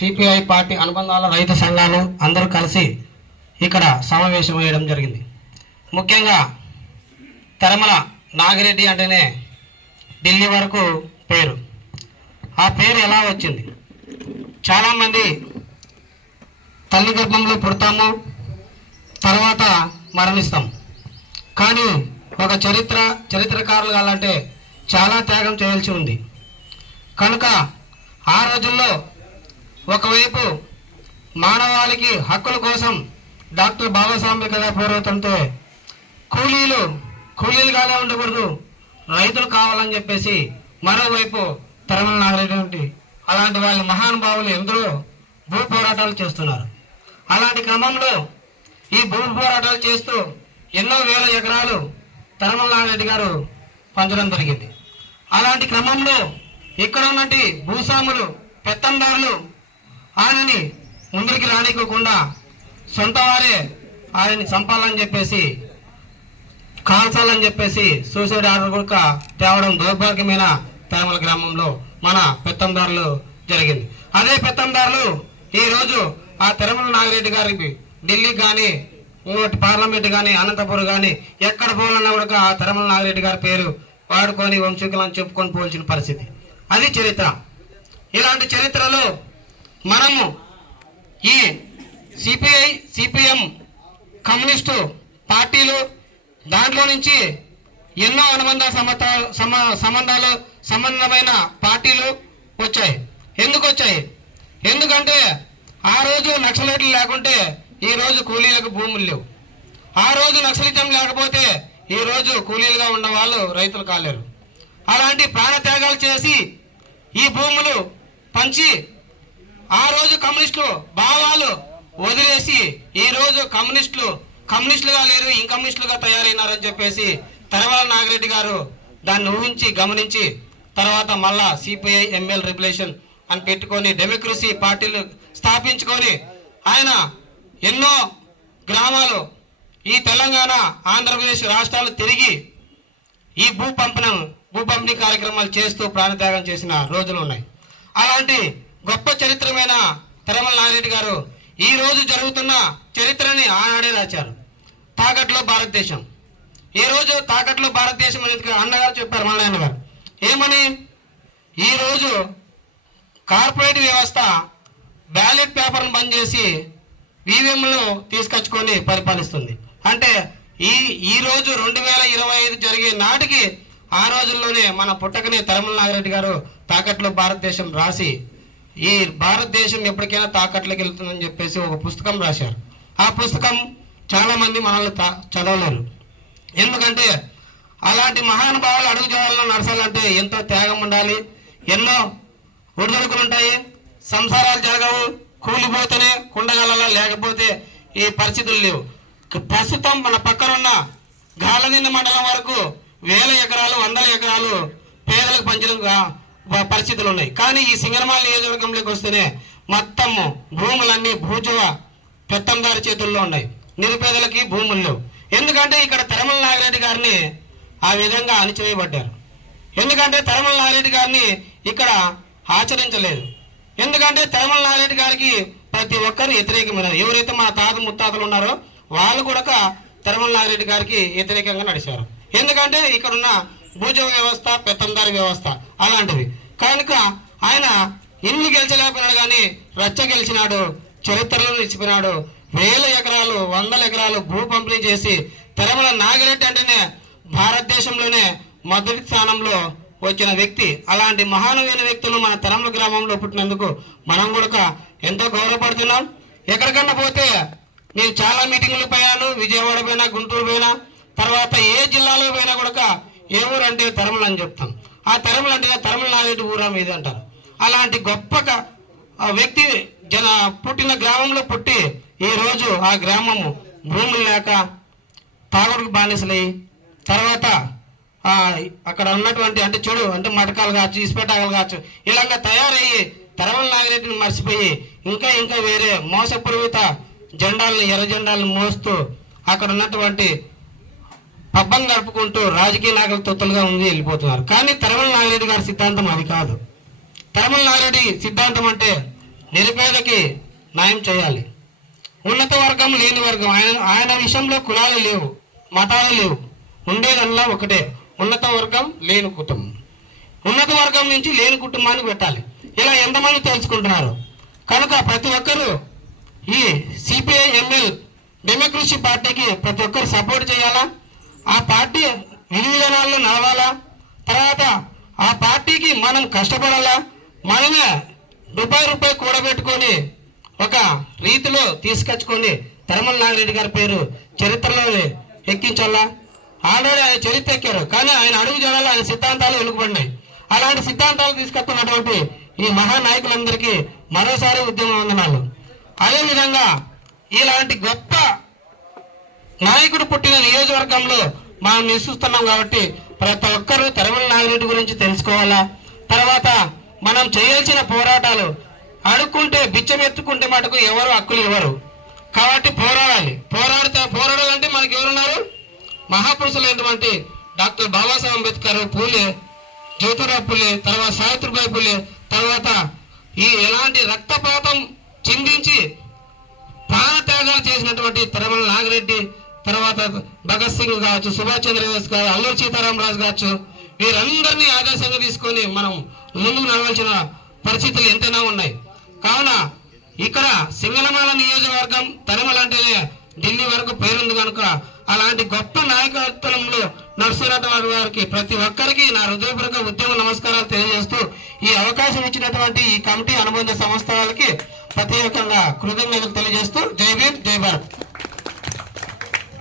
CPI party అనుబంధాల రైతు సంఘాలు అందరూ కలిసి ఇక్కడ సమావేశం వేయడం జరిగింది. ముఖ్యంగా తెరమల నాగిరెడ్డి అంటేనే ఢిల్లీ వరకు పేరు. ఆ పేరు ఎలా వచ్చింది? చాలామంది తల్లి గర్భంలో పుడతాము, తర్వాత మరణిస్తాం. కానీ ఒక చరిత్రకారులు కావాలంటే చాలా త్యాగం చేయాల్సి ఉంది. కనుక ఆ రోజుల్లో ఒకవైపు మానవాళికి హక్కుల కోసం డాక్టర్ బాబాసాహెబ్ అంబేద్కర్ పోరాడుతుంటే కూలీలుగానే ఉండకూడదు, రైతులు కావాలని చెప్పేసి మరోవైపు తెరమల నాగిరెడ్డి అలాంటి వాళ్ళ మహానుభావులు ఎందరో భూ పోరాటాలు చేస్తున్నారు. అలాంటి క్రమంలో ఈ భూ పోరాటాలు చేస్తూ ఎన్నో వేల ఎకరాలు తెరమల నాగిరెడ్డి గారు పంచడం జరిగింది. అలాంటి క్రమంలో ఇక్కడ ఉన్నటి భూస్వాములు పెత్తందారులు ఆయనని ముందుకి రానికోకుండా సొంత వారే ఆయన్ని చంపాలని చెప్పేసి కాల్చాలని చెప్పేసి సూసైడ్ ఆర్డర్ కూడా తేవడం దౌర్భాగ్యమైన తెరమల గ్రామంలో మన పెత్తందారులు జరిగింది. అదే పెత్తందారులు ఈరోజు ఆ తెరమల నాగిరెడ్డి గారికి ఢిల్లీ కానీ ఇంకోటి పార్లమెంట్ కానీ అనంతపురం కానీ ఎక్కడ పోవాలన్నా కూడా ఆ తెరమల నాగిరెడ్డి గారి పేరు వాడుకొని వంశీకులను చెప్పుకొని పోల్చిన పరిస్థితి. అది చరిత్ర. ఇలాంటి చరిత్రలో మనము ఈ సిపిఐ సిపిఎం కమ్యూనిస్టు పార్టీలు దాంట్లో నుంచి ఎన్నో అనుబంధ సంబంధమైన పార్టీలు వచ్చాయి. ఎందుకు వచ్చాయి? ఎందుకంటే ఆ రోజు నక్సలైట్లు లేకుంటే ఈ రోజు కూలీలకు భూములు లేవు. ఆ రోజు నక్సలిజం లేకపోతే ఈ రోజు కూలీలుగా ఉన్న వాళ్ళు రైతులు కాలేరు. అలాంటి ప్రాణత్యాగాలు చేసి ఈ భూములు పంచి ఆ రోజు కమ్యూనిస్టులు భావాలు వదిలేసి ఈ రోజు కమ్యూనిస్టులుగా లేరు, ఇన్కమ్యూనిస్టులుగా తయారైనారని చెప్పేసి తెరమల నాగిరెడ్డి గారు దాన్ని ఊహించి గమనించి తర్వాత మళ్ళా సిపిఐ ఎంఎల్ రిబలేషన్ అని పెట్టుకొని డెమోక్రసీ పార్టీలు స్థాపించుకొని ఆయన ఎన్నో గ్రామాలు ఈ తెలంగాణ ఆంధ్రప్రదేశ్ రాష్ట్రాలు తిరిగి ఈ భూ పంపిణీ కార్యక్రమాలు చేస్తూ ప్రాణత్యాగం చేసిన రోజులు ఉన్నాయి. అలాంటి గొప్ప చరిత్రమైన తెరమల నాగిరెడ్డి గారు ఈ రోజు జరుగుతున్న చరిత్రని ఆనాడే రాశారు. తాకట్లో భారతదేశం. ఈ రోజు తాకట్లో భారతదేశం అనేది అన్నగారు చెప్పారు, మా నాన్నగారు ఏమని, ఈరోజు కార్పొరేట్ వ్యవస్థ బ్యాలెట్ పేపర్ను బంద్ చేసి ఈవీఎంలు తీసుకొచ్చుకొని పరిపాలిస్తుంది. అంటే ఈ రోజు 2025 జరిగే నాటికి ఆ రోజుల్లోనే మన పుట్టకనే తెరమల నాగిరెడ్డి గారు తాకట్లో భారతదేశం రాసి ఈ భారతదేశం ఎప్పటికైనా తాకట్లోకి వెళ్తుందని చెప్పేసి ఒక పుస్తకం రాశారు. ఆ పుస్తకం చాలా మంది మనల్ని చదవలేరు. ఎందుకంటే అలాంటి మహానుభావులు అడుగుజాడల్లో నడచాలంటే ఎంతో త్యాగం ఉండాలి, ఎన్నో ఒడిదొడుకులు ఉంటాయి, సంసారాలు జరగవు, కూలిపోతేనే కుండగల, లేకపోతే ఈ పరిస్థితులు లేవు. ప్రస్తుతం మన పక్కనున్న గాలదిన్న మండలం వరకు వేల ఎకరాలు, వందల ఎకరాలు పేదలకు పంచిన పరిస్థితులు ఉన్నాయి. కానీ ఈ సింగనమల నియోజకవర్గంలోకి వస్తేనే మొత్తం భూములన్నీ భూజవ పెత్తందారి చేతుల్లో ఉన్నాయి. నిరుపేదలకి భూములు లేవు. ఎందుకంటే ఇక్కడ తెరమల నాగిరెడ్డి గారిని ఆ విధంగా అణిచివేయబడ్డారు. ఎందుకంటే తెరమల నాగిరెడ్డి గారిని ఇక్కడ ఆచరించలేదు. ఎందుకంటే తెరమల నాగిరెడ్డి గారికి ప్రతి ఒక్కరు వ్యతిరేకమైనది. ఎవరైతే మన తాత ముత్తాతలు ఉన్నారో వాళ్ళు కూడా తెరమల నాగిరెడ్డి గారికి వ్యతిరేకంగా నడిచారు. ఎందుకంటే ఇక్కడున్న భూజవ వ్యవస్థ, పెత్తందారి వ్యవస్థ అలాంటివి. కనుక ఆయన ఎన్ని గెలిచలేకపోయినాడు కానీ రచ్చ గెలిచినాడు, చరిత్రలో నిలిచిపోయినాడు. వేల ఎకరాలు, వందల ఎకరాలు భూ పంపిణీ చేసి తెరమల నాగిరెడ్డి అంటేనే భారతదేశంలోనే మొదటి స్థానంలో వచ్చిన వ్యక్తి. అలాంటి మహానమైన వ్యక్తులు మన తెరమల గ్రామంలో పుట్టినందుకు మనం కూడా ఎంతో గౌరవపడుతున్నాం. ఎక్కడికన్నా పోతే నేను చాలా మీటింగ్లు పోయాను, విజయవాడ పోయినా, గుంటూరు పోయినా, తర్వాత ఏ జిల్లాలో పోయినా కూడా ఏ ఊరు అంటే తెరమల అని చెప్తాం. ఆ తెరమల అంటే తెరమల నాగిరెడ్డి ఊరా మీద అంటారు. అలాంటి గొప్ప వ్యక్తి పుట్టిన గ్రామంలో పుట్టి ఈ రోజు ఆ గ్రామము భూములు లేక తాగుడుకు బానిసలై తర్వాత అక్కడ ఉన్నటువంటి అంటే చూడు అంటే మటకాలు కావచ్చు, ఇసుపెట్టాకలు కావచ్చు, ఇలాగా తయారయ్యి తెరమల నాగిరెడ్డిని మర్చిపోయి ఇంకా వేరే మోసపూరిత జెండాలను, ఎర్ర జెండాలను మోస్తూ అక్కడ ఉన్నటువంటి పబ్బం గడుపుకుంటూ రాజకీయ నాయకులు తొత్తులుగా ఉంది వెళ్ళిపోతున్నారు. కానీ తెరమల నాగిరెడ్డి గారి సిద్ధాంతం అది కాదు. తెరమల నాగిరెడ్డి సిద్ధాంతం అంటే నిరుపేదకి న్యాయం చేయాలి. ఉన్నత వర్గం లేని వర్గం, ఆయన విషయంలో కులాలు లేవు, మతాలు లేవు, ఉండేదల్లా ఒకటే ఉన్నత వర్గం లేని కుటుంబం. ఉన్నత వర్గం నుంచి లేని కుటుంబానికి పెట్టాలి. ఇలా ఎంతమంది తెలుసుకుంటున్నారు? కనుక ప్రతి ఒక్కరూ ఈ సిపిఐ ఎంఎల్ డెమోక్రసీ పార్టీకి ప్రతి ఒక్కరు సపోర్ట్ చేయాలా, ఆ పార్టీ విధి విధానాల్లో నడవాలా, తర్వాత ఆ పార్టీకి మనం కష్టపడాలా, మనమే రూపాయి కూడబెట్టుకొని ఒక రీతిలో తీసుకొచ్చుకొని తిరుమల నాగిరెడ్డి గారి పేరు చరిత్రలో ఎక్కించాలా. ఆల్రెడీ ఆయన చరిత్ర ఎక్కారు, కానీ ఆయన అడుగు జనాలు ఆయన సిద్ధాంతాలు వెనుకబడినాయి. అలాంటి సిద్ధాంతాలు తీసుకొస్తున్నటువంటి ఈ మహానాయకులందరికీ మరోసారి ఉద్యమ వందనాలు. అదేవిధంగా ఇలాంటి గొప్ప నాయకుడు పుట్టిన నియోజకవర్గంలో మనం నివసిస్తున్నాం కాబట్టి ప్రతి ఒక్కరూ తిరుమల నాగిరెడ్డి గురించి తెలుసుకోవాలా. తర్వాత మనం చేయాల్సిన పోరాటాలు, అడుక్కుంటే బిచ్చం ఎత్తుకుంటే మటుకు ఎవరు హక్కులు ఇవ్వరు కాబట్టి పోరాడాలి. పోరాడాలంటే మనకి ఎవరున్నారు? మహాపురుషులైనటువంటి డాక్టర్ బాబాసాహెబ్ అంబేద్కర్, పూలే, జ్యోతిరావు పూలే, తర్వాత సావిత్రిబాయి పూలే, తర్వాత ఈ ఎలాంటి రక్తపాతం చిందించి ప్రాణత్యాగాలు చేసినటువంటి తిరుమల నాగిరెడ్డి, తర్వాత భగత్ సింగ్ కావచ్చు, సుభాష్ చంద్రబోస్ కావచ్చు, అల్లూరి సీతారామరాజు కావచ్చు, వీరందరినీ ఆదర్శంగా తీసుకొని మనం ముందుకు నడవాల్సిన పరిస్థితులు ఎంతైనా ఉన్నాయి. కావున ఇక్కడ సింగనమాల నియోజకవర్గం తిరుమల అంటేనే ఢిల్లీ వరకు పేరుంది కనుక అలాంటి గొప్ప నాయకత్వంలో నడుస్తున్నటువంటి వారికి ప్రతి ఒక్కరికి నా హృదయపూర్వక ఉద్యమ నమస్కారాలు తెలియజేస్తూ ఈ అవకాశం ఇచ్చినటువంటి ఈ కమిటీ అనుబంధ సంస్థలకి ప్రత్యేకంగా కృతజ్ఞతలు తెలియజేస్తూ జై భీమ్, జై భారత్.